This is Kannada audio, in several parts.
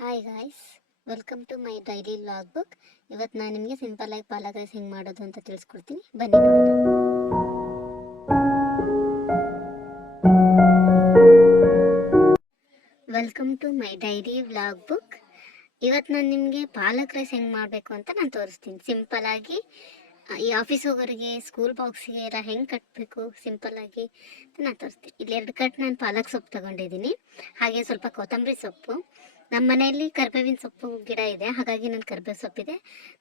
Hi guys, welcome to my daily vlog book. ಇವತ್ತು ನಾನು ನಿಮಗೆ ಸಿಂಪಲ್ ಆಗಿ ಪಾಲಕ್ ರೈಸ್ ಹೆಂಗೆ ಮಾಡೋದು ಅಂತ ತಿಳಿಸ್ಕೊಡ್ತೀನಿ. ಬನ್ನಿ ನೋಡೋಣ. Welcome to my daily vlog book. ಇವತ್ತು ನಾನು ನಿಮಗೆ ಪಾಲಕ್ ರೈಸ್ ಹೆಂಗೆ ಮಾಡಬೇಕು ಅಂತ ನಾನು ತೋರಿಸ್ತೀನಿ. ಸಿಂಪಲ್ ಆಗಿ ಈ ಆಫೀಸ್ ಹೋಗೋರಿಗೆ ಸ್ಕೂಲ್ ಬಾಕ್ಸಿಗೆ ಎಲ್ಲ ಹೆಂಗೆ ಕಟ್ಟಬೇಕು ಸಿಂಪಲ್ಲಾಗಿ ಅಂತ ನಾನು ತೋರಿಸ್ತೀನಿ. ಇಲ್ಲಿ 2 ಕಟ್ ನಾನು ಪಾಲಕ್ ಸೊಪ್ಪು ತೊಗೊಂಡಿದ್ದೀನಿ, ಹಾಗೆ ಸ್ವಲ್ಪ ಕೊತ್ತಂಬರಿ ಸೊಪ್ಪು. ನಮ್ಮ ಮನೆಯಲ್ಲಿ ಕರಿಬೇವಿನ ಸೊಪ್ಪು ಗಿಡ ಇದೆ, ಹಾಗಾಗಿ ನಾನು ಕರಿಬೇವು ಸೊಪ್ಪಿದೆ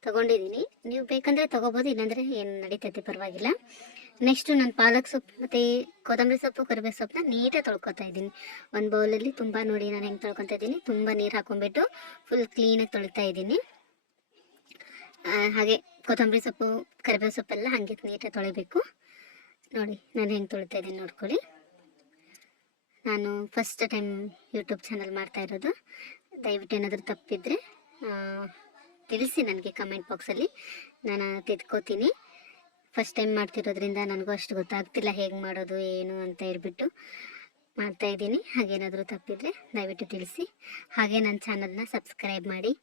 ತೊಗೊಂಡಿದ್ದೀನಿ. ನೀವು ಬೇಕಂದರೆ ತೊಗೋಬೋದು, ಇಲ್ಲಾಂದರೆ ಏನು ನಡೀತೈತಿ, ಪರವಾಗಿಲ್ಲ. ನೆಕ್ಸ್ಟು ನಾನು ಪಾಲಕ್ ಸೊಪ್ಪು ಮತ್ತು ಕೊತ್ತಂಬರಿ ಸೊಪ್ಪು ಕರಿಬೇವು ಸೊಪ್ಪನ್ನ ನೀಟಾಗಿ ತೊಳ್ಕೊತಾ ಇದ್ದೀನಿ. ಒಂದು ಬೌಲಲ್ಲಿ ತುಂಬ ನೋಡಿ ನಾನು ಹೆಂಗೆ ತೊಳ್ಕೊತಾ ಇದ್ದೀನಿ. ತುಂಬ ನೀರು ಹಾಕ್ಕೊಂಡ್ಬಿಟ್ಟು ಫುಲ್ ಕ್ಲೀನಾಗಿ ತೊಳಿತಾ ಇದ್ದೀನಿ. ಹಾಗೆ ಕೊತ್ತಂಬರಿ ಸೊಪ್ಪು ಕರಿಬೇವು ಸೊಪ್ಪೆಲ್ಲ ಹಾಗೆ ನೀಟಾಗಿ ತೊಳಿಬೇಕು. ನೋಡಿ ನಾನು ಹೆಂಗೆ ತೊಳಿತಾ ಇದ್ದೀನಿ ನೋಡ್ಕೊಳ್ಳಿ. ನಾನು ಫಸ್ಟ್ ಟೈಮ್ ಯೂಟ್ಯೂಬ್ ಚಾನಲ್ ಮಾಡ್ತಾ ಇರೋದು. ದಯವಿಟ್ಟು ಏನಾದರೂ ತಪ್ಪಿದರೆ ತಿಳಿಸಿ ನನಗೆ ಕಮೆಂಟ್ ಬಾಕ್ಸಲ್ಲಿ, ನಾನು ತಿದ್ಕೋತೀನಿ. ಫಸ್ಟ್ ಟೈಮ್ ಮಾಡ್ತಿರೋದ್ರಿಂದ ನನಗೂ ಅಷ್ಟು ಗೊತ್ತಾಗ್ತಿಲ್ಲ ಹೇಗೆ ಮಾಡೋದು ಏನು ಅಂತ ಹೇಳ್ಬಿಟ್ಟು ಮಾಡ್ತಾಯಿದ್ದೀನಿ. ಹಾಗೇನಾದರೂ ತಪ್ಪಿದರೆ ದಯವಿಟ್ಟು ತಿಳಿಸಿ. ಹಾಗೆ ನನ್ನ ಚಾನಲ್ನ ಸಬ್ಸ್ಕ್ರೈಬ್ ಮಾಡಿ,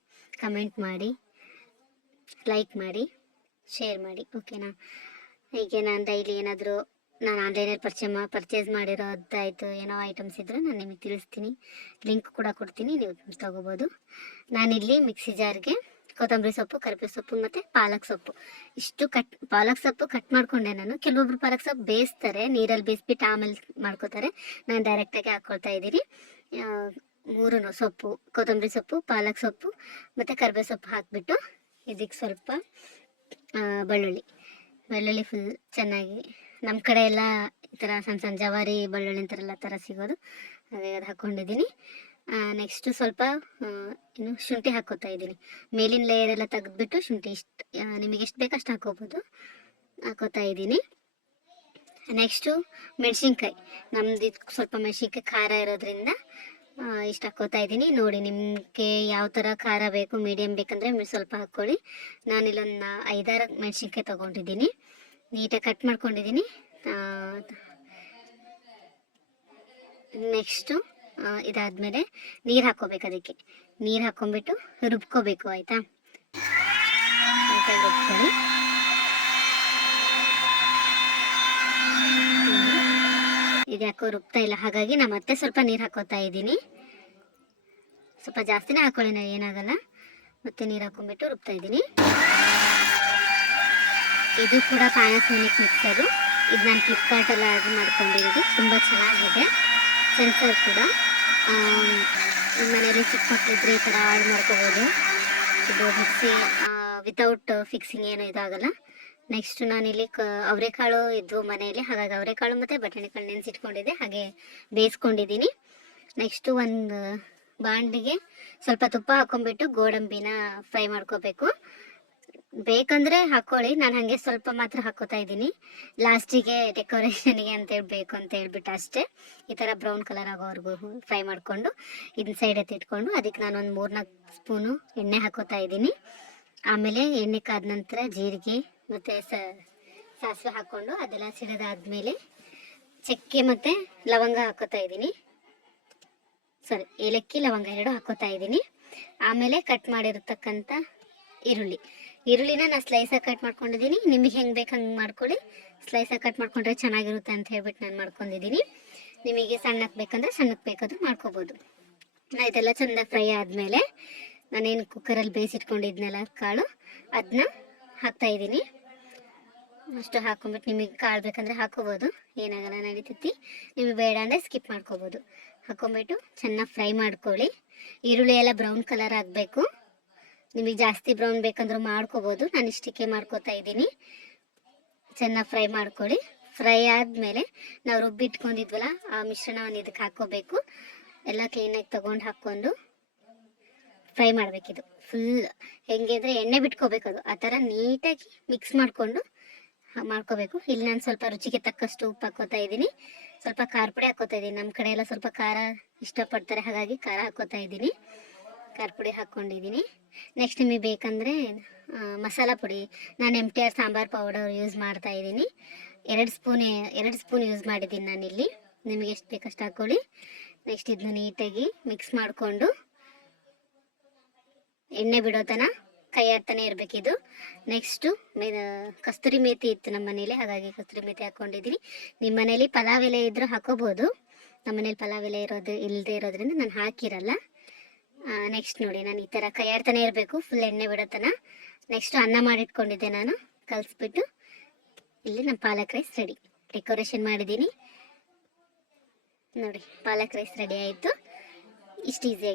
ಕಮೆಂಟ್ ಮಾಡಿ, ಲೈಕ್ ಮಾಡಿ, ಶೇರ್ ಮಾಡಿ, ಓಕೆನಾ? ಹೀಗೆ ನಾನು ಡೈಲಿ ಏನಾದರೂ ನಾನು ಆನ್ಲೈನಲ್ಲಿ ಪರ್ಚೇಸ್ ಮಾಡಿರೋದಾಯಿತು ಏನೋ ಐಟಮ್ಸ್ ಇದ್ದರೆ ನಾನು ನಿಮಗೆ ತಿಳಿಸ್ತೀನಿ. ಲಿಂಕ್ ಕೂಡ ಕೊಡ್ತೀನಿ, ನೀವು ತೊಗೋಬೋದು. ನಾನಿಲ್ಲಿ ಮಿಕ್ಸಿ ಜಾರ್ಗೆ ಕೊತ್ತಂಬರಿ ಸೊಪ್ಪು, ಕರಿಬೇವು ಸೊಪ್ಪು ಮತ್ತು ಪಾಲಕ್ ಸೊಪ್ಪು ಇಷ್ಟು ಪಾಲಕ್ ಸೊಪ್ಪು ಕಟ್ ಮಾಡಿಕೊಂಡೆ ನಾನು. ಕೆಲವೊಬ್ರು ಪಾಲಕ್ ಸೊಪ್ಪು ಬೇಯಿಸ್ತಾರೆ, ನೀರಲ್ಲಿ ಬೇಯಿಸ್ಬಿಟ್ಟು ಆಮೇಲೆ ಮಾಡ್ಕೋತಾರೆ. ನಾನು ಡೈರೆಕ್ಟಾಗಿ ಹಾಕ್ಕೊಳ್ತಾ ಇದ್ದೀನಿ. 3 ಸೊಪ್ಪು, ಕೊತ್ತಂಬರಿ ಸೊಪ್ಪು, ಪಾಲಕ್ ಸೊಪ್ಪು ಮತ್ತು ಕರಿಬೇವು ಸೊಪ್ಪು ಹಾಕಿಬಿಟ್ಟು ಇದಕ್ಕೆ ಸ್ವಲ್ಪ ಬೆಳ್ಳುಳ್ಳಿ ಫುಲ್ ಚೆನ್ನಾಗಿ, ನಮ್ಮ ಕಡೆ ಎಲ್ಲ ಈ ಥರ ಸಣ್ಣ ಸಣ್ಣ ಜವಾರಿ ಬೆಳ್ಳುಳ್ಳಿ ಅಂತಾರೆಲ್ಲ ಥರ ಸಿಗೋದು, ಹಾಗೆ ಅದು ಹಾಕ್ಕೊಂಡಿದ್ದೀನಿ. ನೆಕ್ಸ್ಟು ಸ್ವಲ್ಪ ಶುಂಠಿ ಹಾಕ್ಕೋತಾ ಇದ್ದೀನಿ. ಮೇಲಿನ ಲೇಯರ್ ಎಲ್ಲ ತೆಗೆದ್ಬಿಟ್ಟು ಶುಂಠಿ ನಿಮಗೆ ಎಷ್ಟು ಬೇಕೋ ಅಷ್ಟು ಹಾಕ್ಕೋತಾ ಇದ್ದೀನಿ. ನೆಕ್ಸ್ಟು ಮೆಣಸಿನ್ಕಾಯಿ, ನಮ್ದು ಸ್ವಲ್ಪ ಮೆಣಸಿನ್ಕಾಯಿ ಖಾರ ಇರೋದ್ರಿಂದ ಇಷ್ಟು ಹಾಕ್ಕೋತಾ ಇದ್ದೀನಿ. ನೋಡಿ ನಿಮಗೆ ಯಾವ ಥರ ಖಾರ ಬೇಕು, ಮೀಡಿಯಮ್ ಬೇಕಂದರೆ ಸ್ವಲ್ಪ ಹಾಕ್ಕೊಳ್ಳಿ. ನಾನಿಲ್ಲೊಂದು 5-6 ಮೆಣಸಿನ್ಕಾಯಿ ತೊಗೊಂಡಿದ್ದೀನಿ, ನೀಟಾಗಿ ಕಟ್ ಮಾಡ್ಕೊಂಡಿದ್ದೀನಿ. ನೆಕ್ಸ್ಟು ಇದಾದಮೇಲೆ ನೀರು ಹಾಕ್ಕೋಬೇಕು. ಅದಕ್ಕೆ ನೀರು ಹಾಕ್ಕೊಂಬಿಟ್ಟು ರುಬ್ಕೋಬೇಕು, ಆಯಿತಾ? ರುಬ್ಕೊಳ್ಳಿ. ಇದು ಯಾಕೋ ರುಬ್ತಾ ಇಲ್ಲ, ಹಾಗಾಗಿ ನಾನು ಮತ್ತೆ ಸ್ವಲ್ಪ ನೀರು ಹಾಕ್ಕೋತಾ ಇದ್ದೀನಿ. ಸ್ವಲ್ಪ ಜಾಸ್ತಿನೇ ಹಾಕ್ಕೊಳ್ಳಿ, ನಾವು ಏನಾಗಲ್ಲ. ಮತ್ತೆ ನೀರು ಹಾಕ್ಕೊಂಬಿಟ್ಟು ರುಬ್ತಾ ಇದ್ದೀನಿ. ಇದು ಕೂಡ ಪ್ಯಾನಾಸೋನಿಕ್ ಮಿಕ್ಸರು. ಇದು ನಾನು ಫ್ಲಿಪ್ಕಾರ್ಟಲ್ಲಿ ಆರ್ಡ್ರ್ ಮಾಡ್ಕೊಂಡಿರೋದು, ತುಂಬ ಚೆನ್ನಾಗಿದೆ. ಸೆನ್ಸರ್ ಕೂಡ ನಿಮ್ಮ ಮನೆಯಲ್ಲಿ ಚಿಕ್ಕ ಮಕ್ಕಳಿದ್ರೆ ಈ ಥರ ಆರ್ಡ್ರ್ ಮಾಡ್ಕೋಬೋದು. ಇದು ಮಿಕ್ಸಿ ವಿತೌಟ್ ಫಿಕ್ಸಿಂಗ್ ಏನೂ ಇದಾಗಲ್ಲ. ನೆಕ್ಸ್ಟ್ ನಾನಿಲ್ಲಿ ಅವರೆಕಾಳು ಇದ್ವು ಮನೆಯಲ್ಲಿ, ಹಾಗಾಗಿ ಅವರೆಕಾಳು ಮತ್ತು ಬಟಾಣಿಕಾಳು ನೆನೆಸಿಟ್ಕೊಂಡಿದ್ದೆ, ಹಾಗೆ ಬೇಯಿಸ್ಕೊಂಡಿದ್ದೀನಿ. ನೆಕ್ಸ್ಟು ಒಂದು ಬಾಂಡಿಗೆ ಸ್ವಲ್ಪ ತುಪ್ಪ ಹಾಕ್ಕೊಂಬಿಟ್ಟು ಗೋಡಂಬಿನ ಫ್ರೈ ಮಾಡ್ಕೋಬೇಕು. ಬೇಕಂದರೆ ಹಾಕ್ಕೊಳ್ಳಿ, ನಾನು ಹಾಗೆ ಸ್ವಲ್ಪ ಮಾತ್ರ ಹಾಕ್ಕೋತಾ ಇದ್ದೀನಿ. ಲಾಸ್ಟಿಗೆ ಡೆಕೋರೇಷನ್ಗೆ ಅಂತೇಳಿ ಬೇಕು ಅಂತ ಹೇಳ್ಬಿಟ್ಟು ಅಷ್ಟೇ. ಈ ಥರ ಬ್ರೌನ್ ಕಲರ್ ಆಗೋವರೆಗೂ ಫ್ರೈ ಮಾಡಿಕೊಂಡು ಇದನ್ನ ಸೈಡ್ ಎತ್ತಿಟ್ಕೊಂಡು ಅದಕ್ಕೆ ನಾನು ಒಂದು 3-4 ಸ್ಪೂನು ಎಣ್ಣೆ ಹಾಕ್ಕೋತಾ ಇದ್ದೀನಿ. ಆಮೇಲೆ ಎಣ್ಣೆ ಕಾದ ನಂತರ ಜೀರಿಗೆ ಮತ್ತು ಸಾಸಿವೆ ಹಾಕ್ಕೊಂಡು ಅದೆಲ್ಲ ಸಿಡಿದಾದ್ಮೇಲೆ ಚಕ್ಕೆ ಮತ್ತು ಲವಂಗ ಹಾಕ್ಕೋತಾ ಇದ್ದೀನಿ. ಏಲಕ್ಕಿ ಲವಂಗ 2 ಹಾಕ್ಕೋತಾ ಇದ್ದೀನಿ. ಆಮೇಲೆ ಕಟ್ ಮಾಡಿರತಕ್ಕಂಥ ಈರುಳ್ಳಿನ ನಾನು ಸ್ಲೈಸಾಗಿ ಕಟ್ ಮಾಡ್ಕೊಂಡಿದ್ದೀನಿ. ನಿಮಗೆ ಹೆಂಗೆ ಬೇಕು ಹಂಗೆ ಮಾಡ್ಕೊಳ್ಳಿ. ಸ್ಲೈಸಾಗಿ ಕಟ್ ಮಾಡ್ಕೊಂಡ್ರೆ ಚೆನ್ನಾಗಿರುತ್ತೆ ಅಂತ ಹೇಳ್ಬಿಟ್ಟು ನಾನು ಮಾಡ್ಕೊಂಡಿದ್ದೀನಿ. ನಿಮಗೆ ಸಣ್ಣಕ್ಕೆ ಬೇಕಂದರೆ ಸಣ್ಣಕ್ಕೆ ಬೇಕಾದರೂ ಮಾಡ್ಕೋಬೋದು. ಇದೆಲ್ಲ ಚೆಂದ ಫ್ರೈ ಆದಮೇಲೆ ನಾನೇನು ಕುಕ್ಕರಲ್ಲಿ ಬೇಯಿಸಿಟ್ಕೊಂಡಿದ್ನಲ್ಲ ಕಾಳು, ಅದನ್ನ ಹಾಕ್ತಾಯಿದ್ದೀನಿ. ಅಷ್ಟು ಹಾಕ್ಕೊಂಬಿಟ್ಟು ನಿಮಗೆ ಕಾಳು ಬೇಕಂದರೆ ಹಾಕ್ಕೋಬೋದು, ಏನಾಗಲ್ಲ, ನಡೀತೈತಿ. ನಿಮಗೆ ಬೇಡ ಅಂದರೆ ಸ್ಕಿಪ್ ಮಾಡ್ಕೋಬೋದು. ಹಾಕ್ಕೊಂಬಿಟ್ಟು ಚೆನ್ನಾಗಿ ಫ್ರೈ ಮಾಡ್ಕೊಳ್ಳಿ. ಈರುಳ್ಳಿ ಎಲ್ಲ ಬ್ರೌನ್ ಕಲರ್ ಆಗಬೇಕು. ನಿಮಗೆ ಜಾಸ್ತಿ ಬ್ರೌನ್ ಬೇಕಂದ್ರೂ ಮಾಡ್ಕೋಬೋದು, ನಾನು ಇಷ್ಟಕ್ಕೆ ಮಾಡ್ಕೋತಾ ಇದ್ದೀನಿ. ಚೆನ್ನಾಗಿ ಫ್ರೈ ಮಾಡ್ಕೊಳ್ಳಿ. ಫ್ರೈ ಆದಮೇಲೆ ನಾವು ರುಬ್ಬಿಟ್ಕೊಂಡಿದ್ವಲ್ಲ ಆ ಮಿಶ್ರಣವನ್ನು ಇದಕ್ಕೆ ಹಾಕ್ಕೋಬೇಕು. ಎಲ್ಲ ಕ್ಲೀನಾಗಿ ತೊಗೊಂಡು ಹಾಕ್ಕೊಂಡು ಫ್ರೈ ಮಾಡಬೇಕಿದು ಫುಲ್. ಹೆಂಗೆ ಅಂದರೆ ಎಣ್ಣೆ ಬಿಟ್ಕೋಬೇಕು, ಅದು ಆ ಥರ ನೀಟಾಗಿ ಮಿಕ್ಸ್ ಮಾಡಿಕೊಂಡು ಮಾಡ್ಕೋಬೇಕು. ಇಲ್ಲಿ ನಾನು ಸ್ವಲ್ಪ ರುಚಿಗೆ ತಕ್ಕಷ್ಟು ಉಪ್ಪು ಹಾಕ್ಕೋತಾ ಇದ್ದೀನಿ. ಸ್ವಲ್ಪ ಖಾರ ಪುಡಿ ಹಾಕ್ಕೋತಾ ಇದ್ದೀನಿ. ನಮ್ಮ ಕಡೆ ಎಲ್ಲ ಸ್ವಲ್ಪ ಖಾರ ಇಷ್ಟಪಡ್ತಾರೆ, ಹಾಗಾಗಿ ಖಾರ ಹಾಕ್ಕೋತಾ ಇದ್ದೀನಿ. ಖಾರ ಪುಡಿ ಹಾಕ್ಕೊಂಡಿದ್ದೀನಿ. ನೆಕ್ಸ್ಟ್ ನಿಮಗೆ ಬೇಕಂದರೆ ಮಸಾಲ ಪುಡಿ, ನಾನು MTR ಸಾಂಬಾರು ಪೌಡರ್ ಯೂಸ್ ಮಾಡ್ತಾ ಇದ್ದೀನಿ. 2 ಸ್ಪೂನ್ ಯೂಸ್ ಮಾಡಿದ್ದೀನಿ ನಾನಿಲ್ಲಿ. ನಿಮಗೆ ಎಷ್ಟು ಬೇಕಷ್ಟು ಹಾಕ್ಕೊಳ್ಳಿ. ನೆಕ್ಸ್ಟ್ ಇದನ್ನ ನೀಟಾಗಿ ಮಿಕ್ಸ್ ಮಾಡಿಕೊಂಡು ಎಣ್ಣೆ ಬಿಡೋ ತನಕ ಕೈ ಆಡ್ತಾನೆ ಇರಬೇಕಿದು. ನೆಕ್ಸ್ಟು ಕಸ್ತೂರಿ ಮೇಥಿ ಇತ್ತು ನಮ್ಮ ಮನೇಲಿ, ಹಾಗಾಗಿ ಕಸ್ತೂರಿ ಮೇಥಿ ಹಾಕ್ಕೊಂಡಿದ್ದೀನಿ. ನಿಮ್ಮ ಮನೇಲಿ ಪಲಾವ್ ಎಲೆ ಇದ್ರೂ ಹಾಕೋಬೋದು. ನಮ್ಮ ಮನೇಲಿ ಪಲಾವ್ ಎಲೆ ಇಲ್ಲದೆ ಇರೋದ್ರಿಂದ ನಾನು ಹಾಕಿರಲ್ಲ. ನೆಕ್ಸ್ಟ್ ನೋಡಿ, ನಾನು ಈ ಥರ ಕೈ ಆಡ್ತಾನೆ ಇರಬೇಕು ಫುಲ್ ಎಣ್ಣೆ ಬಿಡೋ ತನಕ. ನೆಕ್ಸ್ಟು ಅನ್ನ ಮಾಡಿಟ್ಕೊಂಡಿದ್ದೆ ನಾನು, ಕಲಿಸ್ಬಿಟ್ಟು ಇಲ್ಲಿ ನಮ್ಮ ಪಾಲಕ್ ರೈಸ್ ರೆಡಿ. ಡೆಕೋರೇಷನ್ ಮಾಡಿದ್ದೀನಿ ನೋಡಿ, ಪಾಲಕ್ ರೈಸ್ ರೆಡಿ ಆಯಿತು. ಇಷ್ಟು ಈಸಿಯಾಗಿ